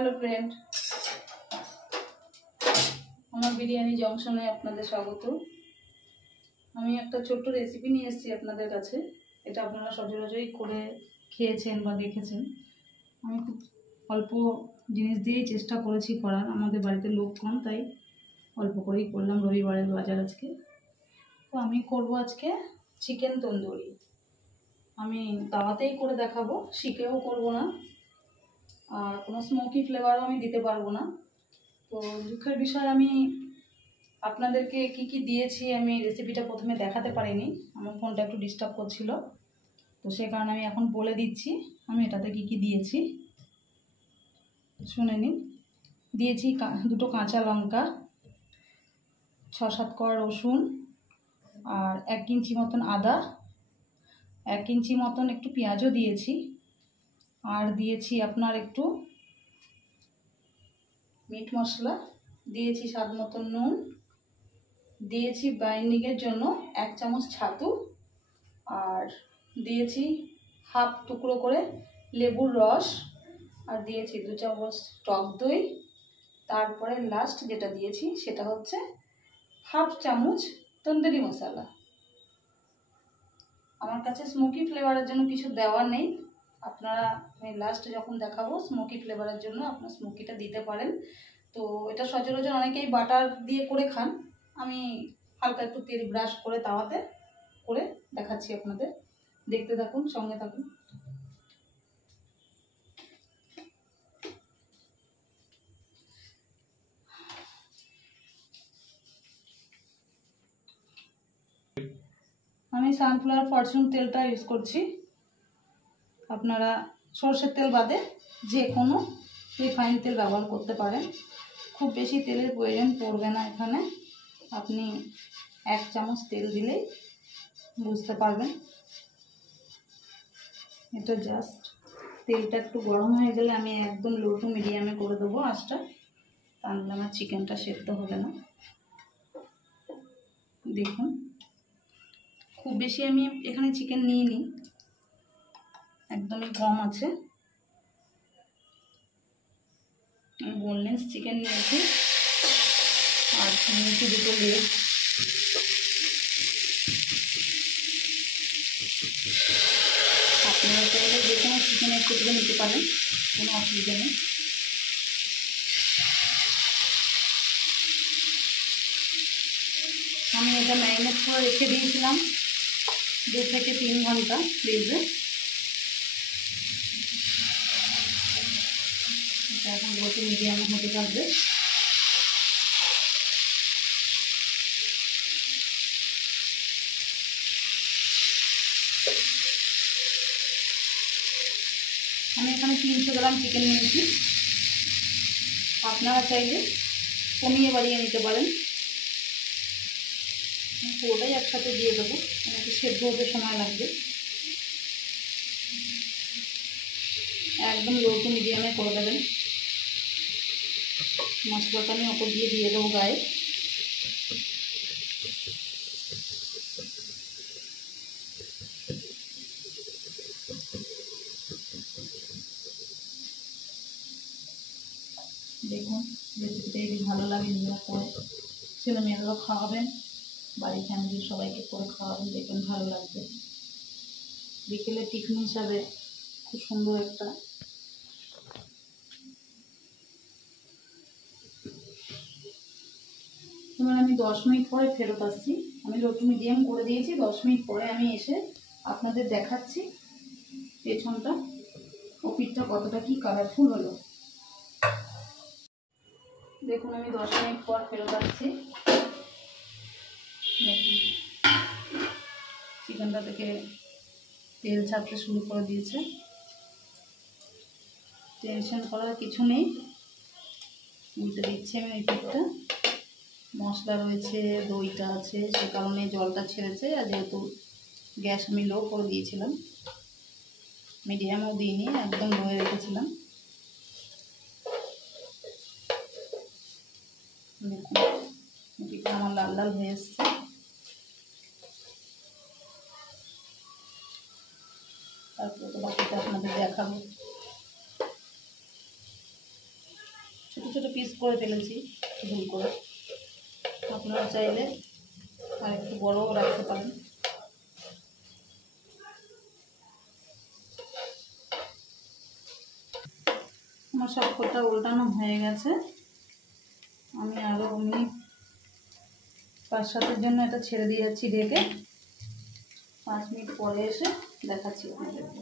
Hello friend, আমার বিরিয়ানি জংশনে আপনাদের স্বাগত। আমি একটা ছোট্ট রেসিপি নিয়ে এসেছি আপনাদের কাছে। এটা আপনারা সচরাচরই করে খেয়েছেন বা দেখেছেন। আমি খুব অল্প জিনিস দিয়েই চেষ্টা করেছি করার। আমাদের বাড়িতে লোক কম, তাই অল্প করেই করলাম। রবিবারের বাজার আজকে। তো আমি করব আজকে চিকেন তন্দুরি। আমি তাওয়াতেই করে দেখাবো, শিখেও করব না, আর কোনো স্মোকি ফ্লেভারও আমি দিতে পারবো না। তো দুঃখের বিষয়, আমি আপনাদেরকে কি কি দিয়েছি আমি রেসিপিটা প্রথমে দেখাতে পারিনি। আমার ফোনটা একটু ডিস্টার্ব করছিল, তো সে কারণে আমি এখন বলে দিচ্ছি আমি এটাতে কি কি দিয়েছি। শুনে নিন। দিয়েছি দুটো কাঁচা লঙ্কা, 6-7 কোয়া রসুন, আর 1 ইঞ্চি মতন আদা, 1 ইঞ্চি মতন একটু পেঁয়াজও দিয়েছি, আর দিয়েছি আপনার একটু মিট মশলা, দিয়েছি স্বাদ মতন নুন, দিয়েছি বাইন্ডিংয়ের জন্য 1 চামচ ছাতু, আর দিয়েছি হাফ টুকরো করে লেবুর রস, আর দিয়েছি 2 চামচ টক দই। তারপরে লাস্ট যেটা দিয়েছি সেটা হচ্ছে হাফ চামচ তন্দুরি মশলা। আমার কাছে স্মোকি ফ্লেভারের জন্য কিছু দেওয়ার নেই। আপনারা আমি লাস্ট যখন দেখাবো স্মোকি ফ্লেভারের জন্য আপনার স্মোকিটা দিতে পারেন। তো এটা সচরাচর অনেকেই বাটার দিয়ে করে খান। আমি হালকা একটু তেল ব্রাশ করে তাওয়াতে করে দেখাচ্ছি আপনাদের। দেখতে থাকুন, সঙ্গে থাকুন। আমি সানফ্লাওয়ার ফরচুন তেলটা ইউজ করছি। আপনারা সরষের তেল বাদে যে কোনো রিফাইন তেল ব্যবহার করতে পারেন। খুব বেশি তেলের প্রয়োজন পড়বে না এখানে। আপনি 1 চামচ তেল দিলেই বুঝতে পারবেন। এটা জাস্ট তেলটা একটু গরম হয়ে গেলে আমি একদম লো টু মিডিয়ামে করে দেবো আঁচটা, তাহলে আমার চিকেনটা সেদ্ধ হবে না। দেখুন, খুব বেশি আমি এখানে চিকেন নিইনি, একদমই কম আছে। আমি বোনলেস চিকেন নিয়েছি, আর নিয়েছি দুটো লেগ। আপনারা চাইলে যে কোনো চিকেন একটু করে নিতে পারেন, কোনো অসুবিধা নেই। আমি এটা ম্যারিনেট করে রেখে দিয়েছিলাম 2 থেকে 3 ঘন্টা ফ্রিজে। এটা এখন বলতে মিডিয়ামে হতে থাকবে। আমি এখানে 300 গ্রাম চিকেন নিয়েছি। আপনারা চাইলে কমিয়ে বাড়িয়ে নিতে পারেন। পুরোটাই একসাথে দিয়ে দেবো, আমাকে সেদ্ধ হতে সময় লাগবে। একদম লো টু মিডিয়ামে করে দেবেন। মশলাটা আমি ওপর দিয়ে দেবো গায়ে। দেখুন, রেসিপিটা যদি ভালো লাগে নিজেরা করে ছেলে মেয়েদেরও খাওয়াবেন, বাড়ির ফ্যামিলির সবাইকে করে খাওয়াবেন, দেখবেন ভালো লাগবে। বিকেলে টিফিন হিসাবে খুব সুন্দর একটা। এবার আমি 10 মিনিট পরে ফেরত আসছি। আমি লো টু মিডিয়াম করে দিয়েছি। 10 মিনিট পরে আমি এসে আপনাদের দেখাচ্ছি পেছনটা ও পিঠটা কতটা কি কালারফুল হলো। দেখুন, আমি 10 মিনিট পর ফেরত আসছি। চিকেনটা থেকে তেল ছাড়তে শুরু করে দিয়েছে। টেনশন করার কিছু নেই, উল্টে দিচ্ছি আমি ওই পিঠটা। মশলা রয়েছে, দইটা আছে, সে কারণে জলটা ছেড়েছে। আর যেহেতু গ্যাস আমি লো করে দিয়েছিলাম, মিডিয়ামও দিইনি, একদম লোয়ে রেখেছিলাম। দেখুন, পিঠটা আমার লাল লাল হয়ে এসছে। তারপরে তো বাকিটা আপনাদের দেখাবো। ছোটো ছোটো পিস করে ফেলেছি ভুল করে, আপনারা চাইলে আর একটু বড়ও রাখতে পারেন। আমার সব কটা উল্টানো হয়ে গেছে। আমি আরও 5-7 জন্য এটা ছেড়ে দিয়ে যাচ্ছি ঢেকে। 5 মিনিট পরে এসে দেখাচ্ছি আপনাদেরকে।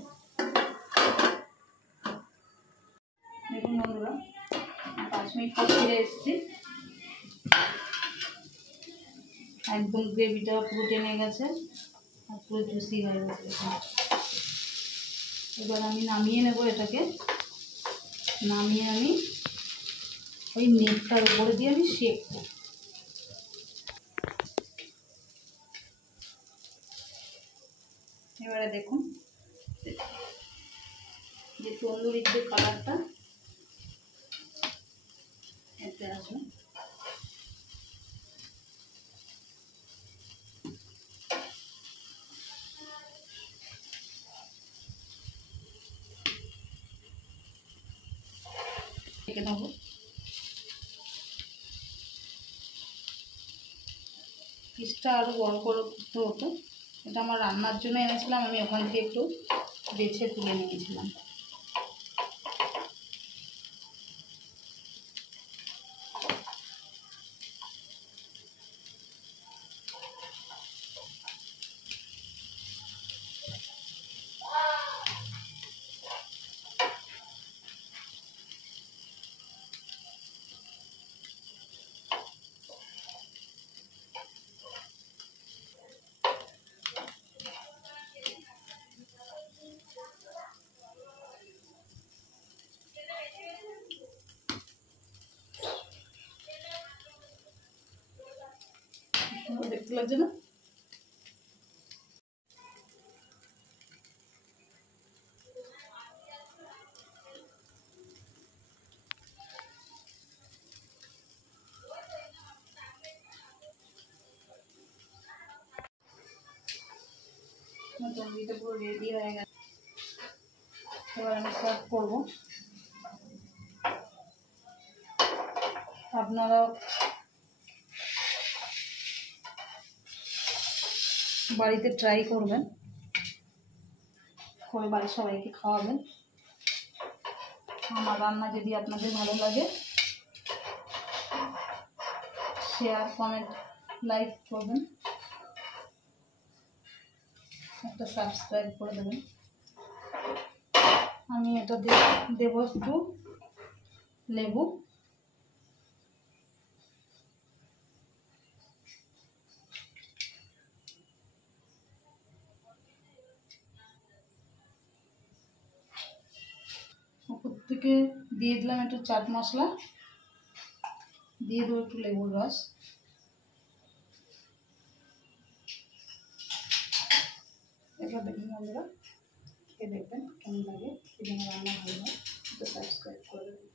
দেখুন বন্ধুরা, 5 মিনিট পর ফিরে এসেছি। একদম গ্রেভিটা পুরো টেনে গেছে আর পুরো জুসি হয়ে গেছে। এবার আমি নামিয়ে নেব এটাকে। নামিয়ে আমি ওই নেটটার উপরে দিয়ে আমি সেঁকবো। এবারে দেখুন যে তন্দুরির যে কালারটা এতে আসবে। ঢেকে নেবো। পিসটা আরও বড় করে করতে হতো। এটা আমার রান্নার জন্য এনেছিলাম, আমি ওখান থেকে একটু বেছে তুলে নিয়েছিলাম। দেখতে লাগছে না? তন্দুরিটা পুরো রেডি হয়ে গেছে। এবার আমি সার্ভ করবো। আপনারা বাড়িতে ট্রাই করবেন, করে বাড়ির সবাইকে খাওয়াবেন। আমার রান্না যদি আপনাদের ভালো লাগে, শেয়ার, কমেন্ট, লাইক করবেন, একটা সাবস্ক্রাইব করে দেবেন। আমি এটা দেবো একটু লেবু। উপর থেকে দিয়ে দিলাম একটু চাট মশলা, দিয়ে দেবো একটু লেবুর রস। এবার দেখুন বন্ধুরা, খেয়ে দেখবেন কেমন লাগে। যদি আমার রান্না ভালো হয় তো সাবস্ক্রাইব করে দেবেন।